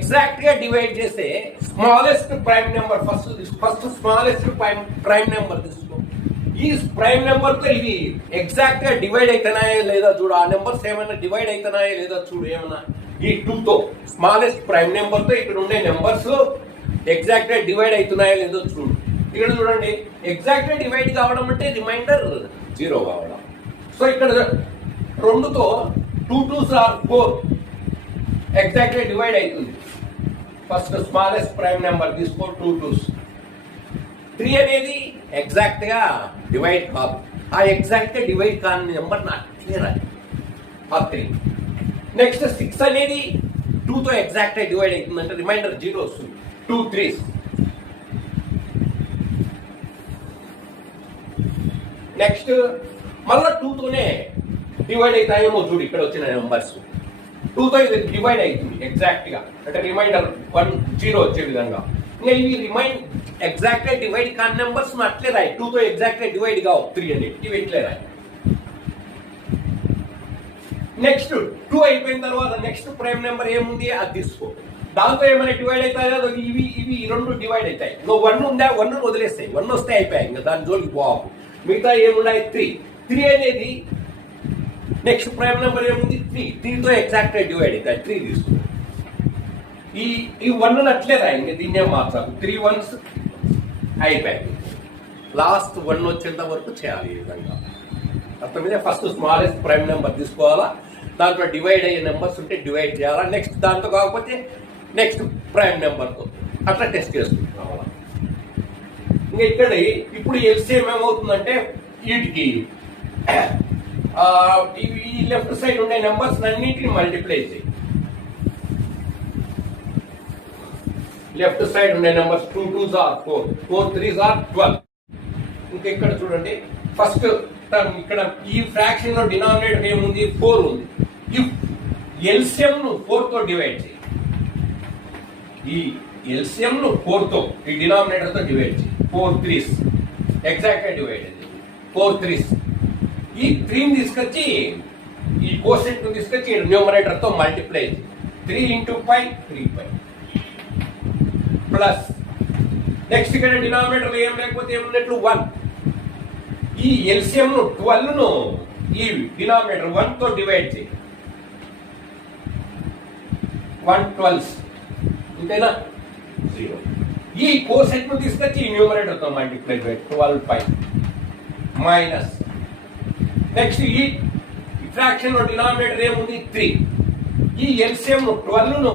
Exact గా divide చేస్తే smallest prime number first smallest prime number తీసుకో. ఈ ప్రైమ్ నెంబర్ తో ఇవి ఎగ్జాక్ట్ గా డివైడ్ అవుతున్నాయా లేదా చూడు. ఆ నెంబర్స్ ఏమైనా డివైడ్ అవుతున్నాయా లేదా చూడు. ఏమన్నా ఈ 2 తో స్మాలెస్ట్ ప్రైమ్ నెంబర్ తో ఇక్కడ ఉండే నెంబర్స్ ఎగ్జాక్ట్ గా డివైడ్ అవుతున్నాయా లేదో చూడు. ఇక్కడ చూడండి, ఎగ్జాక్ట్ గా డివైడ్ కావడం అంటే రిమైండర్ 0 కావడం. సో ఇక్కడ 2తో 2 2s ఆర్ 4 ఎగ్జాక్ట్ గా డివైడ్ అవుతుంది. ఫస్ట్ స్మాలెస్ట్ ప్రైమ్ నెంబర్ తీసుకో, 2 2s. 3 అనేది ఎగ్జాక్ట్ గా డివైడ్ కాదు. ఆ ఎగ్జాక్ట్ గా డివైడ్ కాని నెంబర్ నాకు క్లియర్ అది 3. నెక్స్ట్ 6 అనేది 2 తో ఎగ్జాక్ట్ గా డివైడ్ అవుతుందంటే రిమైండర్ 0 వస్తుంది. 2 3s. నెక్స్ట్ మళ్ళా 2 తోనే డివైడ్ అవుతాయేమో చూడు. ఇక్కడ వచ్చిన నెంబర్స్ 2 తో ఇది డివైడ్ అవుతుంది ఎగ్జాక్ట్ గా, అంటే రిమైండర్ 1 0 వచ్చే విధంగా. ఇంకా ఇవి ఎగ్జాక్ట్ గా డివైడ్ కాని నెంబర్స్ అట్లే రాయి. 2 తో ఎగ్జాక్ట్ గా డివైడ్ కావు 3 అని, ఇవి ఇట్లే రాయి. నెక్స్ట్ 2 అయిపోయిన తర్వాత నెక్స్ట్ ప్రైమ్ నెంబర్ ఏముంది అది తీసుకో. దాంతో ఏమైనా డివైడ్ అవుతాయో ఇవి ఇవి 2 డివైడ్ అవుతాయి. నువ్వు 1 ఉందా, 1 వదిలేస్తాయి. 1 వస్తే అయిపోయాయి, ఇంకా దాని జోలికి పోవు. మిగతా ఏమున్నాయి 3 అనేది నెక్స్ట్ ప్రైమ్ నెంబర్ ఏముంది 3 తో ఎగ్జాక్ట్ గా డివైడ్ అవుతాయి. 3 తీసుకో. ఈ 1 అట్లే రాయి, ఇంకా దీన్నే మార్చాలి. 3 1s అయిపోయాయి. లాస్ట్ 1 వచ్చేంత వరకు చేయాలి ఈ విధంగా. అర్థమైందా? ఫస్ట్ స్మాలెస్ట్ ప్రైమ్ నెంబర్ తీసుకోవాలా, దాంట్లో డివైడ్ అయ్యే నెంబర్స్ ఉంటే డివైడ్ చేయాలా, నెక్స్ట్ దాంతో కాకపోతే నెక్స్ట్ ప్రైమ్ నెంబర్తో అట్లా టెస్ట్ చేసుకుంటున్నాం. ఇంకా ఇక్కడ ఇప్పుడు ఎల్సిఎం ఏమవుతుందంటే వీటికి ఈ లెఫ్ట్ సైడ్ ఉండే నెంబర్స్ అన్నింటిని మల్టిప్లై చేయి. లెఫ్ట్ సైడ్ ఉండే numbers 2 2s or 4 4 3s or 12. ఇంకా ఇక్కడ చూడండి, ఫస్ట్ టర్మ్ ఇక్కడ ఈ ఫ్రాక్షన్ లో డినామినేటర్ ఏముంది 4 ఉంది. ఈ ఎల్సిఎం ను 4 తో డివైడ్ చేయి. ఈ ఎల్సిఎం ను 4 తో ఈ డినామినేటర్ తో డివైడ్ చేయి. 4 3s ఎగ్జాక్ట్ గా డివైడ్ అయింది. 4 3s. ఈ 3 ని తీసుకొచ్చి ఈ కోషెంట్ ను తీసుకొచ్చి న్యూమరేటర్ తో మల్టిప్లై చేయి. 3 into 5 3 5 ప్లస్ నెక్స్ట్ ఇక్కడ డినామినేటర్ ఏం లేకపోతే ఏమున్నట్లు 1. ఈ ఎల్సిఎం ను 12 ను ఈ డినామినేటర్ 1 తో డివైడ్ చేయి. 1 12s ఇంతేనా 0. ఈ కోసెట్ ను తీసుకొచ్చి ఈ న్యూమరేటర్ తో మల్టిప్లై చేయి. 12 5 మైనస్ నెక్స్ట్ ఈ ఫ్రాక్షన్ లో డినామినేటర్ ఏముంది 3. ఈ ఎల్సిఎం ను 12 ను